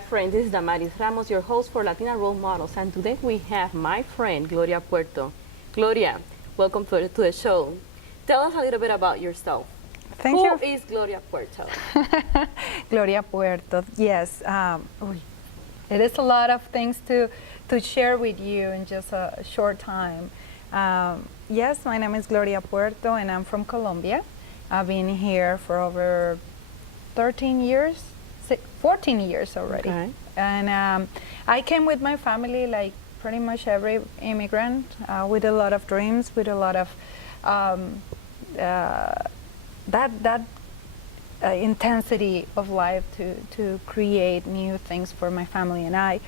friend. This is Damaris Ramos, your host for Latina Role Models, and today we have my friend, Gloria Puerto. Gloria, welcome to the show. Tell us a little bit about yourself. Thank you. Who is Gloria Puerto? Gloria Puerto, yes. It is a lot of things to share with you in just a short time. Yes, my name is Gloria Puerto, and I'm from Colombia. I've been here for over 14 years already. Okay. And I came with my family, like pretty much every immigrant, with a lot of dreams, with a lot of intensity of life to create new things for my family and I.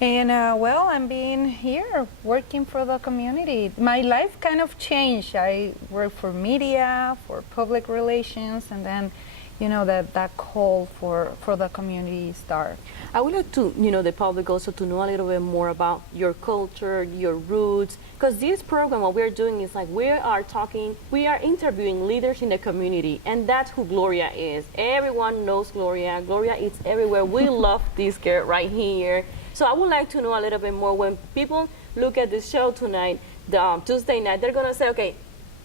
And well, I'm being here working for the community. My life kind of changed. I worked for media, for public relations, and then, you know, that call for the community start. I would like to, the public also to know a little bit more about your culture, your roots, because this program, what we're doing is like we are interviewing leaders in the community, and that's who Gloria is. Everyone knows Gloria. Gloria is everywhere. We love this girl right here. So I would like to know a little bit more. When people look at this show tonight, the Tuesday night, they're going to say, okay,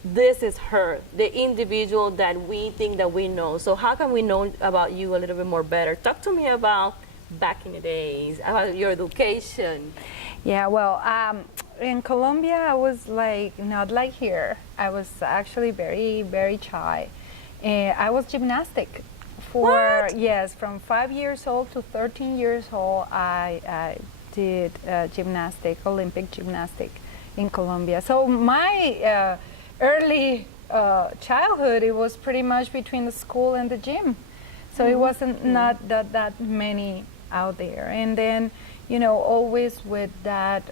this is her, the individual that we think that we know. So how can we know about you a little bit more better? Talk to me about back in the days, about your education. Yeah, well, in Colombia, I was like, not like here. I was actually very, very shy. I was gymnastic. Yes, from 5 years old to 13 years old, I did Olympic gymnastic in Colombia. So my early childhood, it was pretty much between the school and the gym. So it wasn't not that many out there. And then, always with that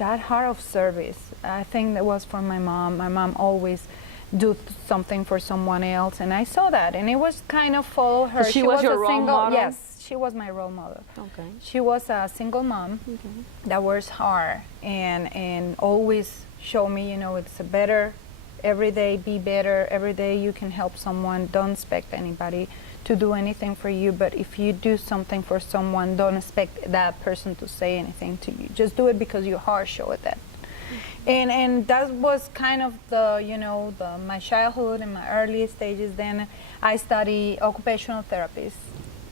heart of service. I think that was from my mom. My mom always do something for someone else, and I saw that, and it was kind of follow her. So she was your role model? Yes, she was my role model. Okay. She was a single mom that works hard and always show me, it's a better every day, be better every day. You can help someone. Don't expect anybody to do anything for you, but if you do something for someone, don't expect that person to say anything to you. Just do it because your heart showed that. And that was kind of my childhood and my early stages. Then I studied occupational therapist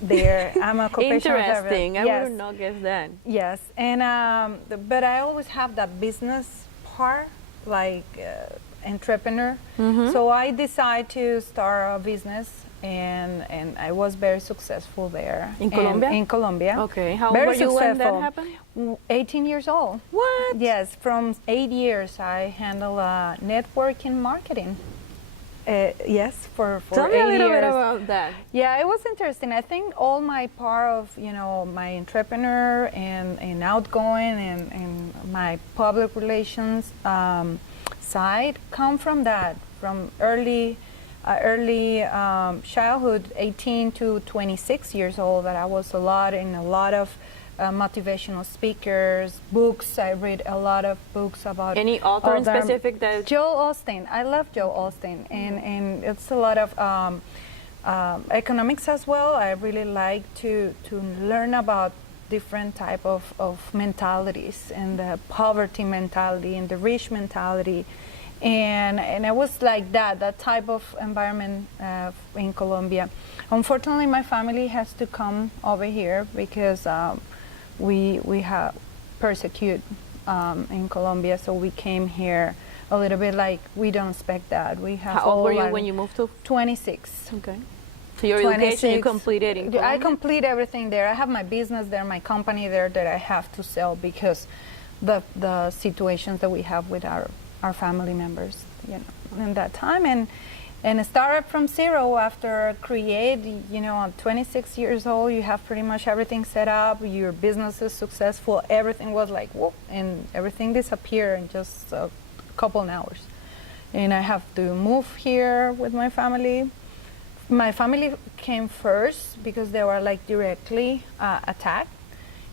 there. I'm an occupational therapist. Interesting. I would not guess that. Yes, and but I always have that business part, like entrepreneur. So I decided to start a business, and I was very successful there. In Colombia? In Colombia. Okay. How old were you when that happened? 18 years old. What? Yes, from 8 years I handle networking marketing. Yes, for 8 years. Tell me a little bit about that. Yeah, it was interesting. I think all my part of, my entrepreneur and outgoing and my public relations side come from that, from early childhood, 18 to 26 years old, that I was a lot of motivational speakers, books. I read a lot of books about any author in specific that Joel Osteen. I love Joel Osteen, and it's a lot of economics as well. I really like to learn about different type of mentalities, and the poverty mentality and the rich mentality. And I was like that type of environment in Colombia. Unfortunately, my family has to come over here because we have persecute in Colombia, so we came here a little bit like we don't expect that. We have. How old were you when you moved to? 26. Okay. So your education you completed in Colombia? I complete everything there. I have my business there, my company there that I have to sell because the situations that we have with our family members, in that time, and start up from zero after create, at 26 years old, you have pretty much everything set up, your business is successful, everything was like, whoop, and everything disappeared in just a couple of hours. And I have to move here with my family. My family came first because they were like directly attacked,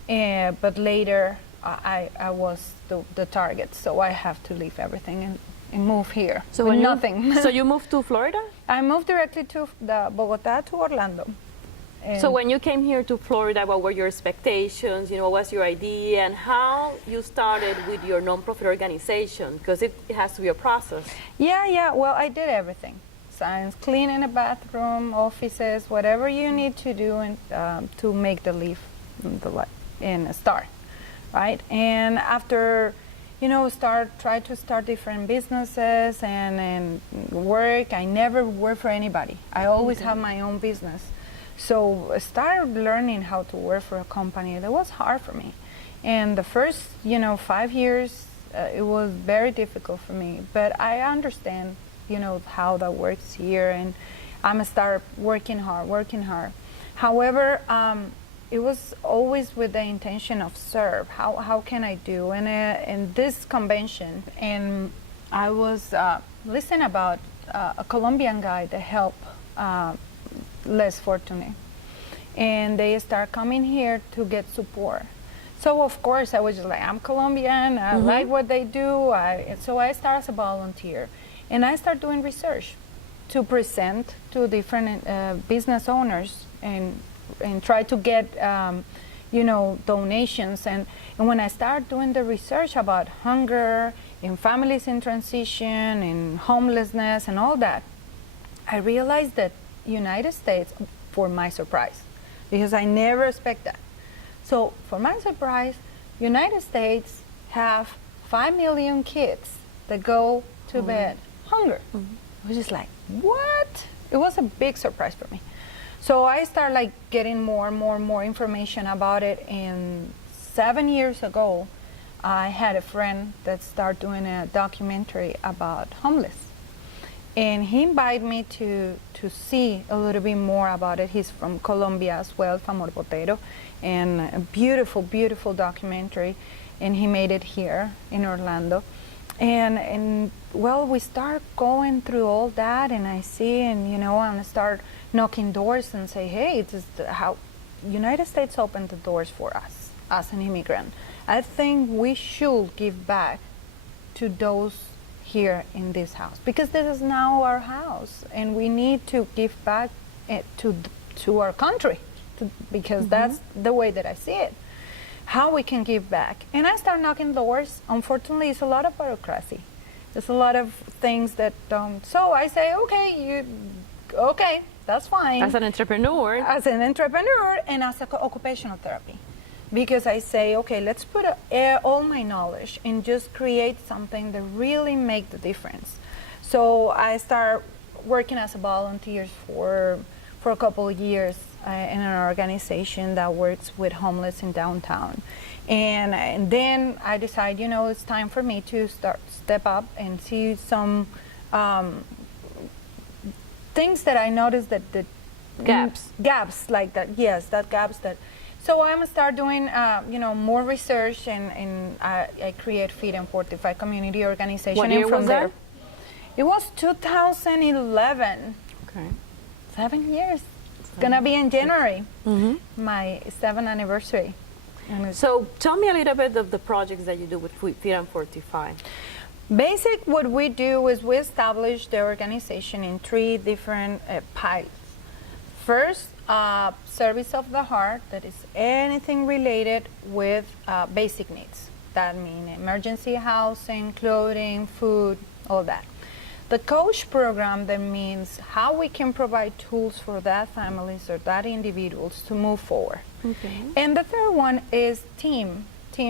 but later I was the target, so I have to leave everything and move here. So with nothing. So you moved to Florida? I moved directly to Bogotá to Orlando, So when you came here to Florida, what were your expectations? You know, what was your idea, and how you started with your nonprofit organization? Because it has to be a process. Yeah. Well, I did everything. Science, cleaning a bathroom, offices, whatever you need to do and, to make the leaf in a start, right? And after, you know, try to start different businesses and work. I never work for anybody. I always have my own business. So I started learning how to work for a company. That was hard for me. And the first, 5 years, it was very difficult for me. But I understand, how that works here. And I'm start working hard. However, it was always with the intention of serve. How can I do? And in this convention, and I was listening about a Colombian guy that helped less fortunate, and they start coming here to get support. So of course I was just like, I'm Colombian, I like what they do. So I started as a volunteer, and I start doing research to present to different business owners and try to get donations. And when I started doing the research about hunger in families in transition and homelessness and all that, I realized that United States, for my surprise, because I never expect that. So for my surprise, United States have 5 million kids that go to bed hunger. I was just like, what? It was a big surprise for me. So I started getting more information about it. And 7 years ago, I had a friend that started doing a documentary about homeless. And he invited me to see a little bit more about it. He's from Colombia as well, from Puerto, and a beautiful, beautiful documentary. And he made it here in Orlando. And well, we start going through all that, and I see, and I start knocking doors and say, hey, this is how United States opened the doors for us as an immigrant. I think we should give back to those here in this house, because this is now our house, and we need to give back to our country, because that's the way that I see it, how we can give back. And I start knocking doors. Unfortunately, it's a lot of bureaucracy. There's a lot of things that don't. So I say, okay, that's fine. As an entrepreneur. And as an occupational therapy. Because I say, okay, let's put all my knowledge and just create something that really make the difference. So I start working as a volunteer for a couple of years in an organization that works with homeless in downtown. And then I decide, it's time for me to step up and see some things that I noticed that gaps like that. Yes, that gaps that. So I'm gonna start doing, more research, and I create Feed and Fortify community organization. What year and from was there, that? it was 2011. Okay. 7 years. It's gonna be in January, my 7th anniversary. So tell me a little bit of the projects that you do with Feed and Fortify. Basic, what we do is we establish the organization in 3 different pilots. First, service of the heart, that is anything related with basic needs. That means emergency housing, clothing, food, all that. The coach program, that means how we can provide tools for that families or that individuals to move forward. Okay. And the third one is team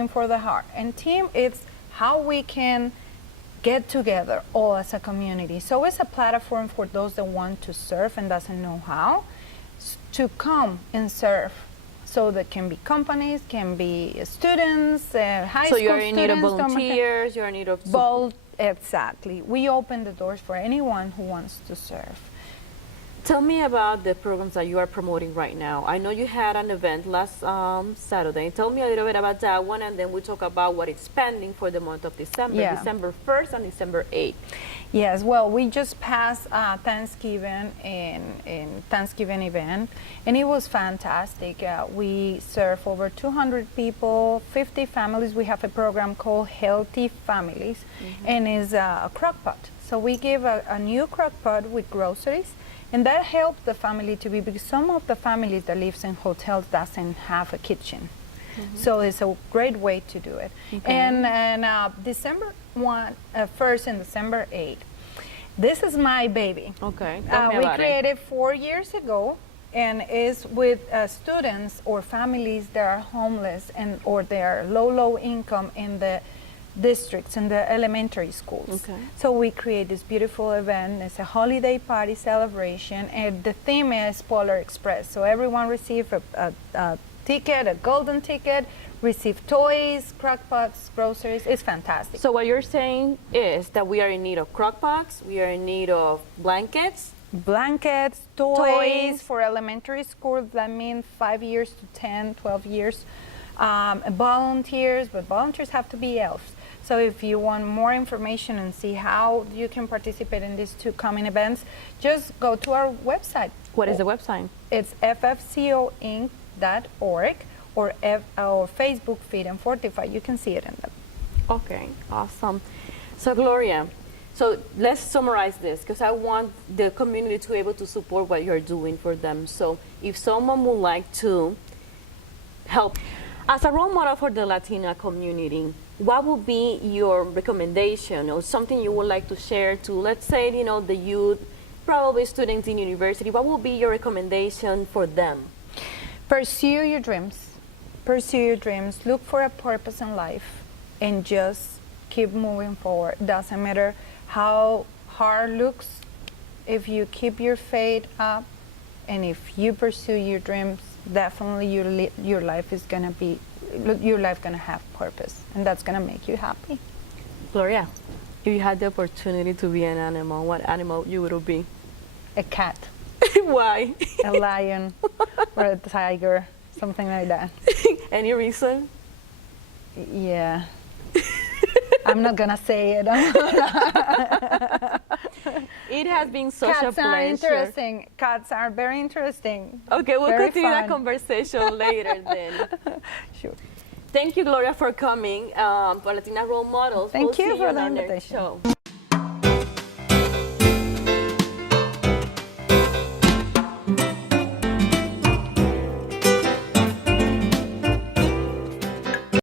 for the heart. And team is how we can get together all as a community. So it's a platform for those that want to serve and doesn't know how, to come and serve. So that can be companies, can be students, high school students. So you're in need of volunteers, you're in need of both. Exactly. We open the doors for anyone who wants to serve. Tell me about the programs that you are promoting right now. I know you had an event last Saturday. Tell me a little bit about that one, and then we talk about what is pending for the month of December, December 1st and December 8th. Yes, well, we just passed Thanksgiving in Thanksgiving event, and it was fantastic. We serve over 200 people, 50 families. We have a program called Healthy Families, and it's a crock pot. So we give a new crock pot with groceries, and that helps the family to be, because some of the families that lives in hotels doesn't have a kitchen. So it's a great way to do it. Okay. And December 1st and December 8th, this is my baby. Okay. Tell me We about it. created 4 years ago, and is with students or families that are homeless and or they are low income in the districts in the elementary schools. Okay. So we create this beautiful event. It's a holiday party celebration, and the theme is Polar Express. So everyone receives a ticket, a golden ticket, receive toys, crock pots, groceries. It's fantastic. So what you're saying is that we are in need of crock pots, we are in need of blankets, Blankets, toys for elementary school, that means 5 years to 10, 12 years. Volunteers, but volunteers have to be elves. So if you want more information and see how you can participate in these two coming events, just go to our website. What is the website? It's ffcoinc.org or our Facebook feed and Fortify. You can see it in them. Okay, awesome. So Gloria, so let's summarize this, because I want the community to be able to support what you're doing for them. So if someone would like to help as a role model for the Latina community, what would be your recommendation or something you would like to share to, let's say, the youth, probably students in university? What would be your recommendation for them? Pursue your dreams. Pursue your dreams. Look for a purpose in life and just keep moving forward. Doesn't matter how hard it looks. If you keep your faith up and if you pursue your dreams, definitely your life is gonna have purpose, and that's gonna make you happy. Gloria, if you had the opportunity to be an animal, what animal you would be? A cat, Why? a lion, or a tiger, something like that. Any reason? Yeah. I'm not gonna say it. It has been such a Cats are pleasure. interesting. Cats are very interesting. Okay, we'll Very continue that fun. conversation later then. Sure. Thank you, Gloria, for coming for Latina Role Models. Thank We'll you see for on the our next invitation. show.